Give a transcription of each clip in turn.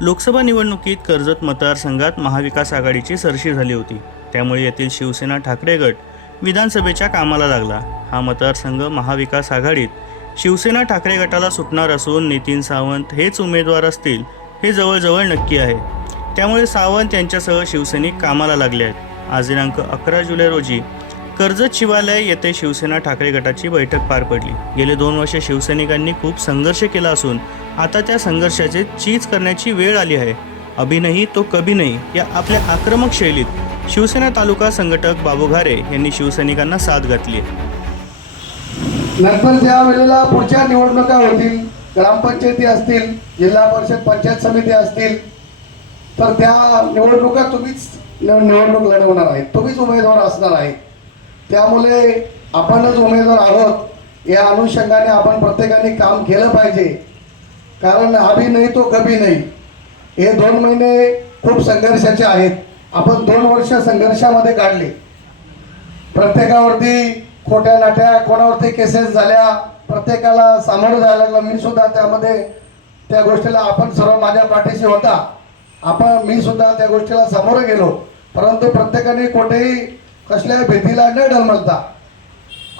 लोकसभा निवडणुकीत कर्जत मतदारसंघात महाविकास आघाडीची सरशी झाली होती. त्यामुळे येथील शिवसेना ठाकरे गट विधानसभेच्या कामाला लागला. हा मतदारसंघ महाविकास आघाडीत शिवसेना ठाकरे गटाला सुटणार असून नितीन सावंत हेच उमेदवार असतील हे जवळजवळ नक्की आहे. त्यामुळे सावंत यांच्यासह शिवसैनिक कामाला लागले आहेत. आज दिनांक अकरा जुलै रोजी कर्जत शिवालय येथे शिवसेना ठाकरे गटाची बैठक पार पडली. गेले दोन वर्षे शिवसैनिकांनी खूप संघर्ष केला असून आता त्या संघर्षाचे चीज करण्याची वेळ आली आहे. अभि नाही तो कभी नाही या आपल्या आक्रमक शैलीत शिवसेना तालुका संघटक बाबू घारे यांनी शिवसैनिकांना साथ घातली आहे. नंतर ज्या वेळेला पुढच्या निवडणुका होतील ग्रामपंचायती असतील जिल्हा परिषद पंचायत समिती असतील तर त्या निवडणुका तुम्हीच निवडणूक लढवणार आहे तुम्हीच उमेदवार असणार आहे त्यामुळे आपणच उमेदवार आहोत. या अनुषंगाने आपण प्रत्येकाने काम केलं पाहिजे. कारण अभी नाही तो कभी नाही. हे दोन महिने खूप संघर्षाचे आहेत. आपण दोन वर्ष संघर्षामध्ये काढले. प्रत्येकावरती खोट्या नाट्या कोणावरती केसेस झाल्या प्रत्येकाला सामोरं जायला लागलं. मी सुद्धा त्यामध्ये त्या गोष्टीला आपण सर्व माझ्या पाठीशी होता. आपण मी सुद्धा त्या गोष्टीला सामोरं गेलो. परंतु प्रत्येकाने कोठेही कसल्या भीतीला न डलमलता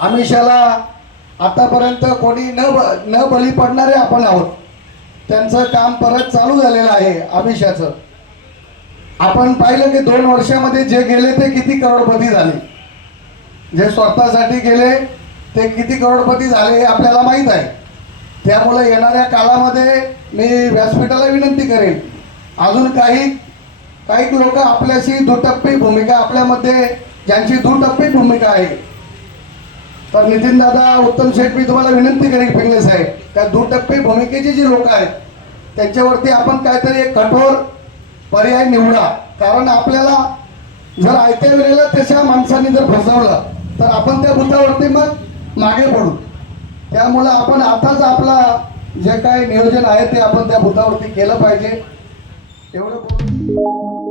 आमिषाला आतापर्यंत कोणी न ब- न बळी पडणारे आपण आहोत. त्यांचं काम परत चालू झालेलं आहे आमिषाचं आपण पाहिलं की दोन वर्षामध्ये जे गेले ते किती करोडपती झाले. जे स्वतःसाठी गेले ते किती करोडपती झाले हे आपल्याला माहीत आहे. त्यामुळे येणाऱ्या काळामध्ये मी व्यासपीठाला विनंती करेन. अजून काही काही लोक आपल्याशी दुटप्पी भूमिका आपल्यामध्ये ज्यांची दुटप्पी भूमिका आहे. तर नितीन दादा उत्तम शेठ मी तुम्हाला विनंती करेन पिंगले साहेब त्या दुटप्पी भूमिकेचे जे लोक आहेत त्यांच्यावरती आपण काहीतरी एक कठोर पर्याय निवडा. कारण आपल्याला जर आयत्या वेळेला त्याच्या माणसाने जर फसवलं तर आपण त्या बुद्धावरती मग मागे पडू. त्यामुळं आपण आताच आपला जे काही नियोजन आहे ते आपण त्या बुद्धावरती केलं पाहिजे. एवढं